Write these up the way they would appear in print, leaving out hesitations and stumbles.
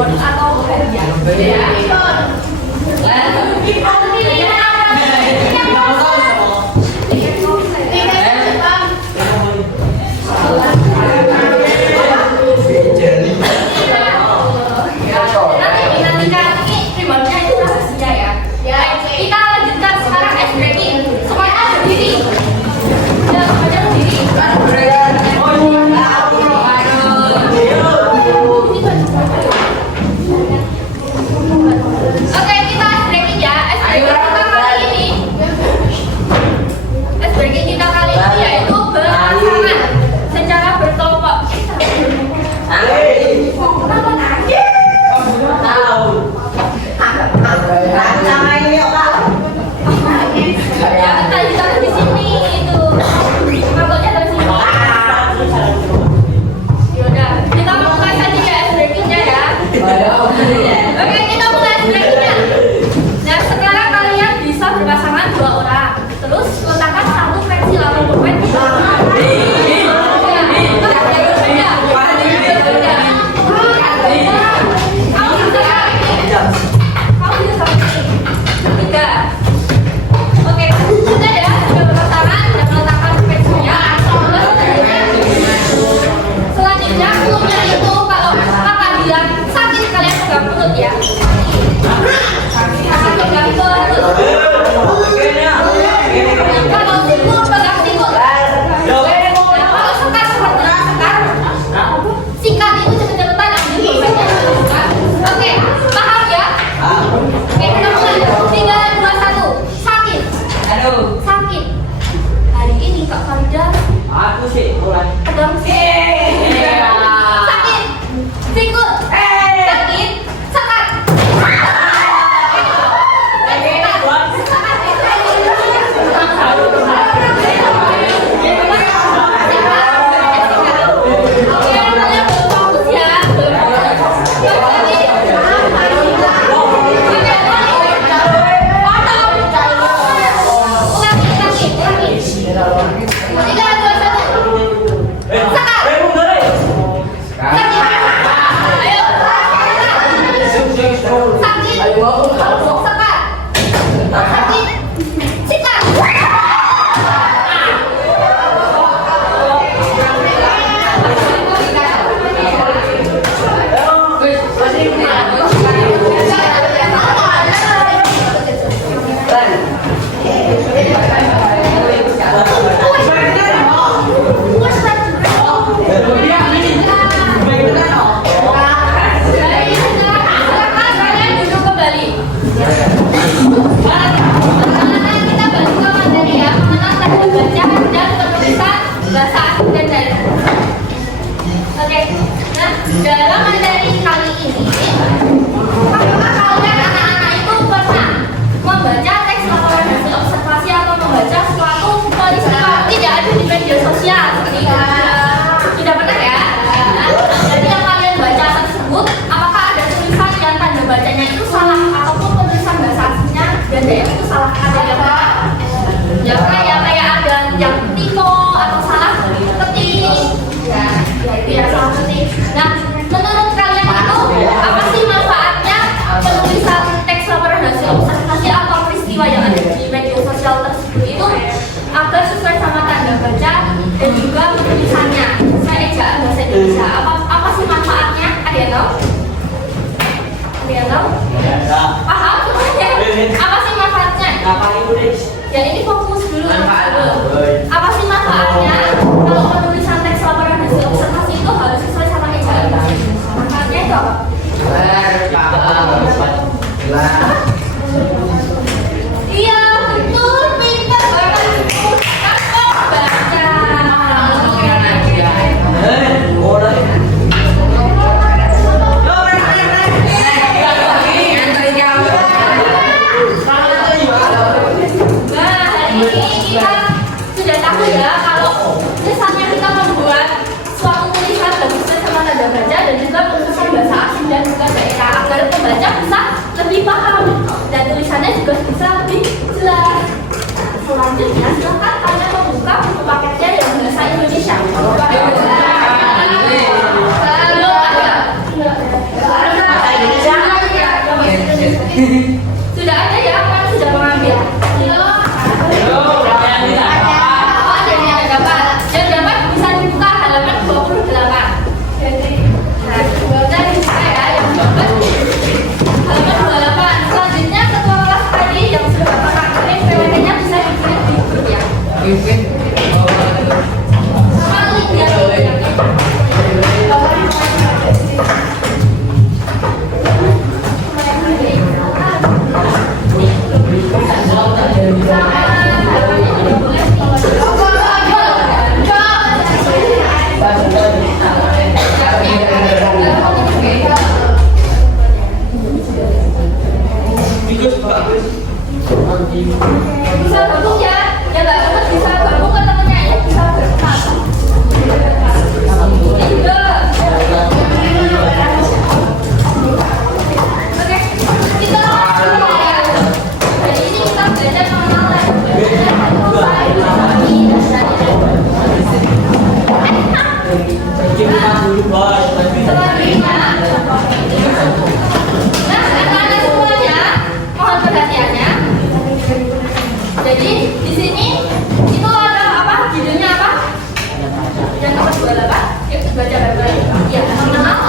reward atau hadiah. Ya. dan juga penulisan bahasa asing dan juga daerah agar pembaca bisa lebih paham Bisa gabung ya, ya nggak dapat bisa gabung ke temennya ya bisa berkat. Ini juga. Oke, kita langsung ya. Jadi ini kita belajar mengenal selanjutnya. Nah, anak-anak semuanya, mohon perhatiannya. Jadi di sini itu ada apa? Judulnya apa? Yang nomor 28. Yuk baca baik-baik. Ya, mengenal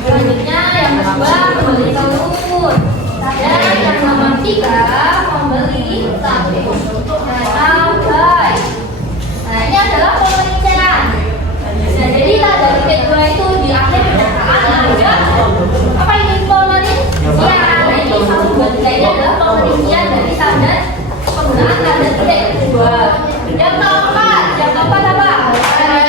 Selanjutnya yang kedua membeli telur. Dan yang nomor Ketika membeli dana baik. Nah, ini adalah pemeriksaan. Nah, jadi tanda titik 2 itu di akhir pendataan ada apa ini pemeriksaan. Nah, ini 1, 2, 3 ini adalah pemeriksaan dari tanda penggunaan tanda titik 2. Yang keempat apa? Tanda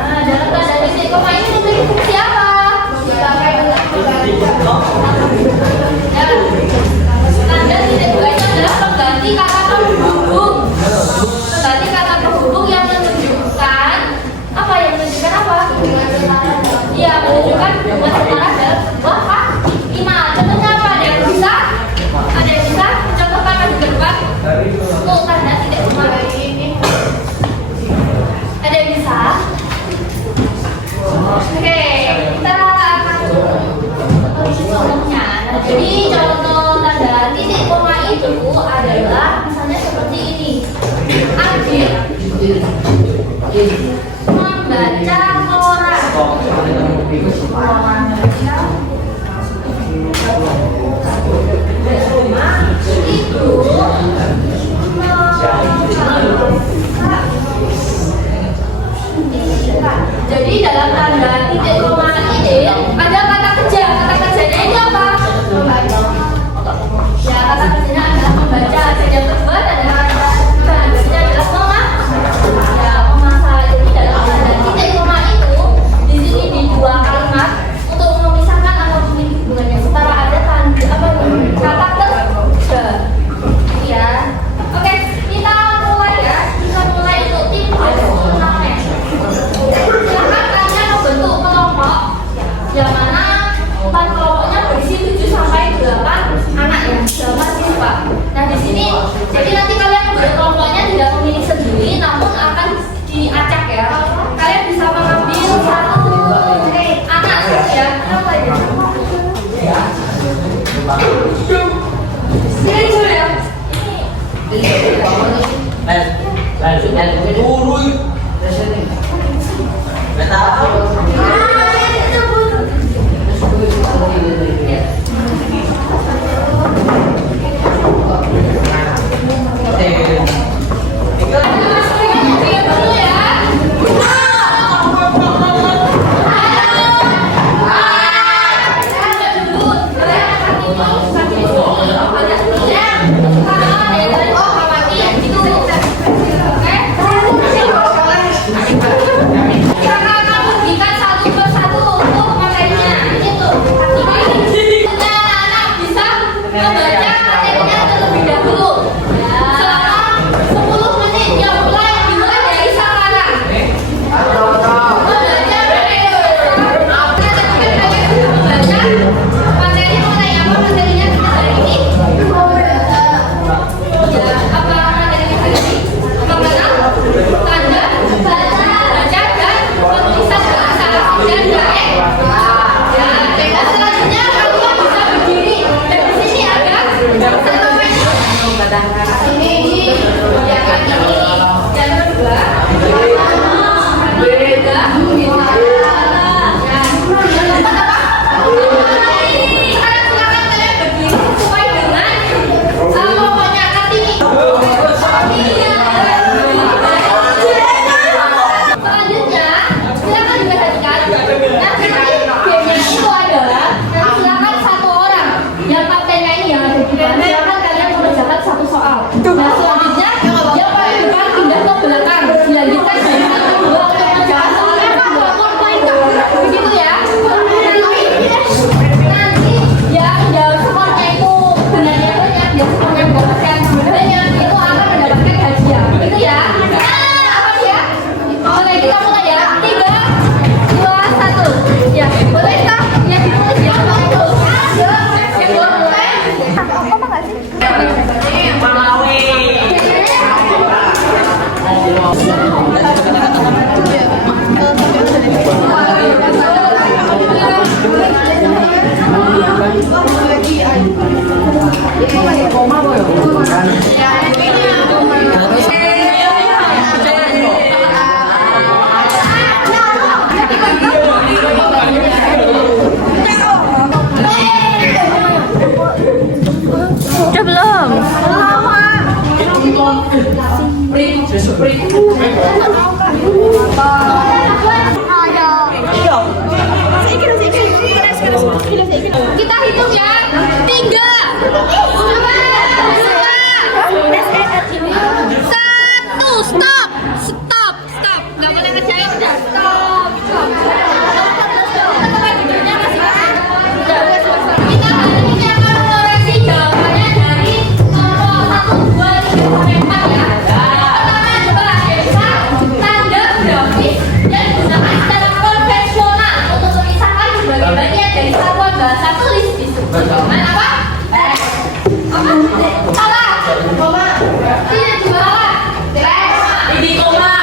nah, dalam tanda titik koma ini memiliki fungsi apa? Ya, tanda titik 2 itu adalah pengganti kata penghubung. Pengganti kata penghubung yang menunjukkan apa? Yang menunjukkan apa? Ya, menunjukkan hubungan antara dalam sebuah kalimat. Contohnya apa? Ada yang bisa? Contohkan maju ke depan. Untuk tanda titik koma ini. Ada yang bisa? Oke, kita akan contohnya. Nah, jadi contoh tanda titik koma itu adalah misalnya seperti ini. Adit membaca koran. Jadi dalam tanda titik koma ini ada kata kerja. Kata kerjanya ini apa? Ya, kata kerjanya adalah membaca. Yang kedua adalah kata kerjanya adalah memasak. Jadi dalam tanda titik koma itu di sini di dua kalimat untuk memisahkan atau memiliki hubungan yang setara ada tanda apa? Kata kerja. Ya. Oke, kita mulai ya. Kita mulai untuk tim turnamen. Silahkan kalian membentuk kelompok yang mana kelompoknya berisi 7 sampai 8 anak ya, 8 siswa. Nah, di sini jadi nanti kalian membentuk kelompoknya tidak memilih sendiri namun akan diacak ya. Kalian bisa mengambil satu anak saja. Apa ya? Ini ya. belum? Kita hitung ya. 3, 2, 1. Stop. Nggak boleh ngejain. Stop. Kita hari ini akan mengoreksi jawabannya dari nomor 1, 2, 3, sampai 4 ya. Pertama coba Desa, tanda grafis yang digunakan secara konvensional untuk memisahkan berbagai bagian dari satuan bahasa tulis di sebuah domain apa? Salah. Tidak salah. Ini koma.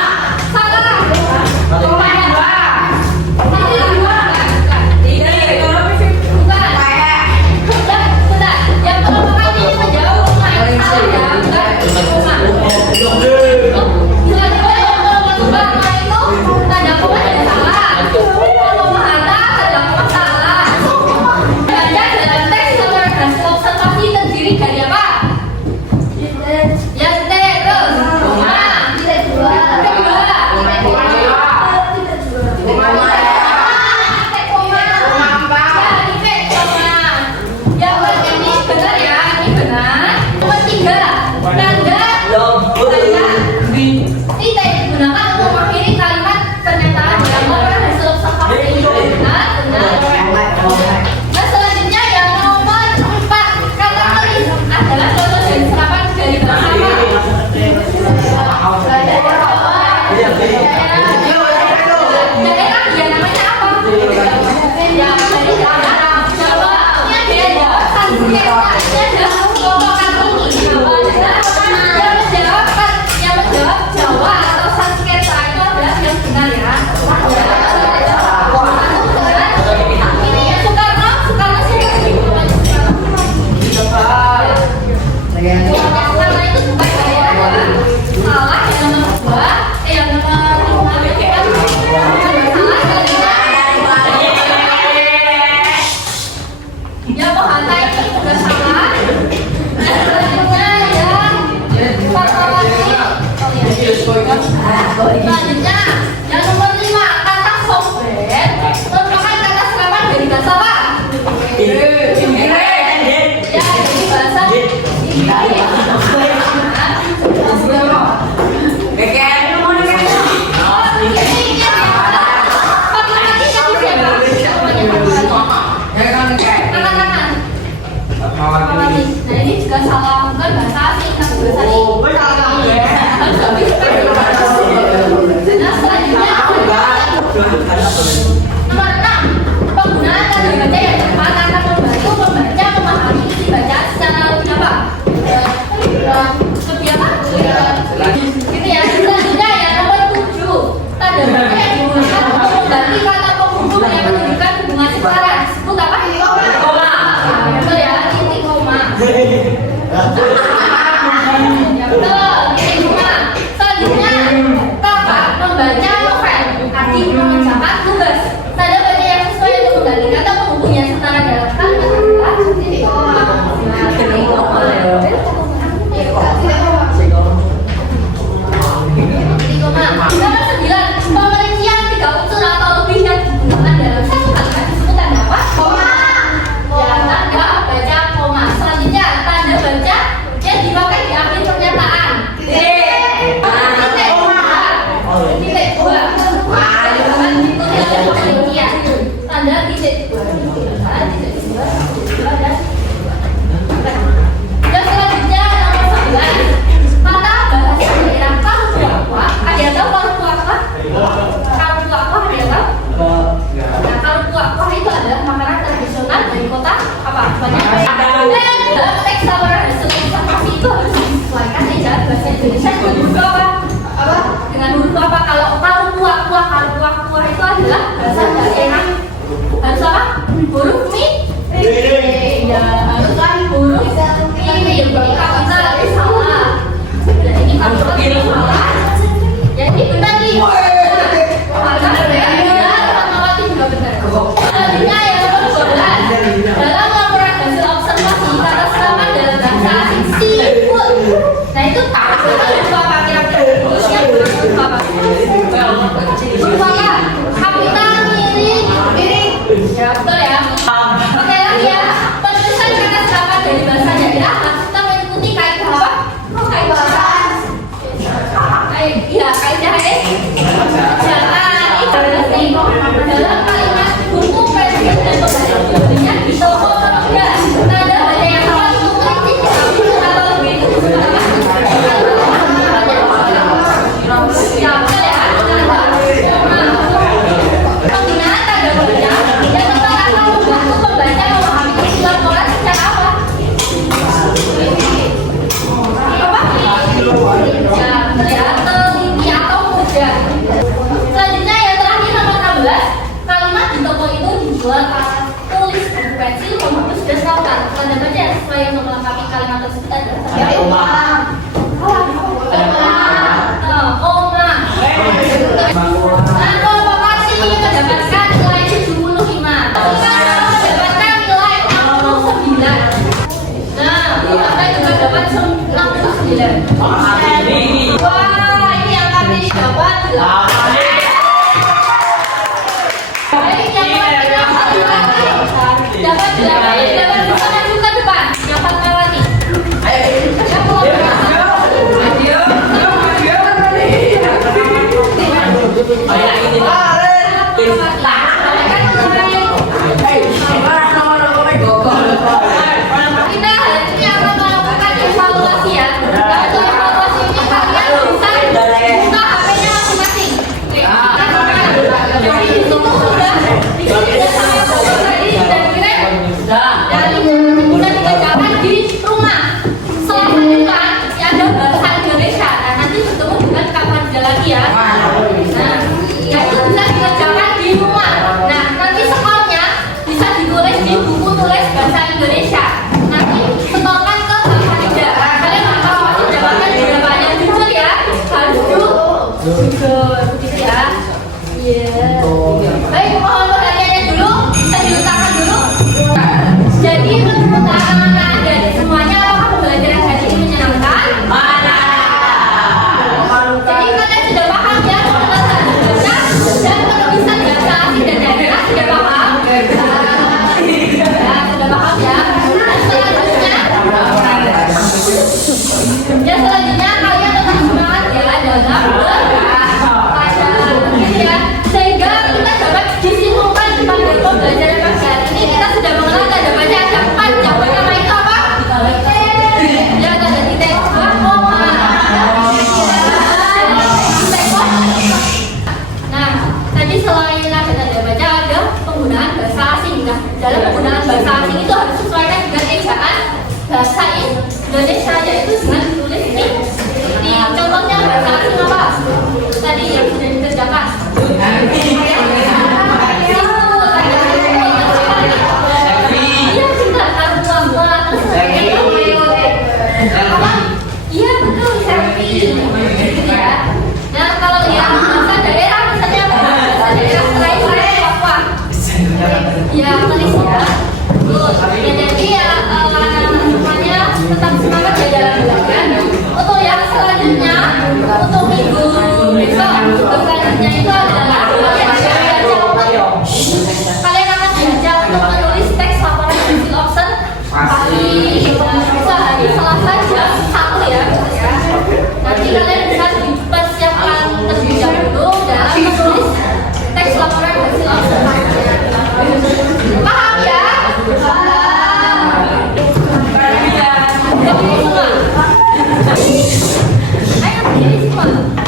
Salah. Koma yang dua. Ini dua. Ini bukan. Sudah. Yang pertama kali ini menjawab koma. Salah ya. Bukan. Ini koma. Sudah koma itu tanda koma dan salah. Koma kata tanda koma salah. Baca dalam teks paragraf observasi terdiri dari apa? Yang terus. Koma. Selanjutnya, yang nomor 5, kata software merupakan kata serapan dari bahasa apa? Ya, dari bahasa Nah ini juga salah, bukan bahasa asing, tapi bahasa ini. Nah selanjutnya Oma. Oma. Nah, provokasi mendapatkan nilai 75. Mendapatkan nilai 69. Nah, Purwata juga dapat 69. Wah, ini angka ini dapat 8. Baik, yang lain satu lagi. Dapat 8. Dapat bisa maju ke depan. Dapat Melani. Yang mau kita hari ini akan melakukan evaluasi ya. Dan untuk evaluasi ini kalian bisa buka HP-nya masing-masing. Jadi di situ sudah sama foto tadi sudah dikirim. Dan sudah dikerjakan di rumah. Selama depan ya ada bahasa Indonesia. Nah nanti bertemu dengan Kak Fadila lagi ya. Nah, ya itu bisa dikerjakan di rumah. Nah nanti soalnya bisa ditulis di buku tulis bahasa Indonesia. Nanti setorkan ke Kak Fadila. Kalian masih mendapatkan beberapa yang jujur ya. Harus jujur, begitu ya. Iya. Baik, mohon perhatiannya dulu. Bisa diletakkan dulu. Jadi menurut anak-anak dari semuanya, apakah pembelajaran hari ini menyenangkan? Jadi kalian sudah paham ya tentang bahasa dan penulisan bahasa asing dan daerah sudah paham? Ya, sudah paham ya. Dan selanjutnya kalian tetap semangat ya dalam belajar, gitu ya. Sehingga kita dapat disimpulkan pada pembelajaran pagi hari ini kita sudah mengenal tanda baca ada 4 yang pertama itu apa? Ya, tanda titik, koma. Nah, tadi selain ada tanda baca ada penggunaan bahasa asing. Nah, dalam penggunaan bahasa asing itu harus disesuaikan dengan ejaan bahasa Indonesia, yaitu dengan ditulis di contohnya bahasa asing apa? Tadi yang sudah dikerjakan. Iya, kita harus pelan-pelan. Iya betul, selfie. Gitu ya. Nah, kalau yang bahasa daerah misalnya bahasa daerah selain apa? Ya, tulis ya. Ya, jadi ya anak-anak semuanya tetap semangat ya dalam belajar. Untuk yang selanjutnya, untuk minggu besok, untuk selanjutnya itu adalah kalian akan diajak untuk menulis teks laporan hasil observ hari Selasa jam 1 ya. Nanti kalian bisa dipersiapkan terlebih dahulu dalam menulis teks laporan hasil observasi. Paham ya? Ayo berdiri semua.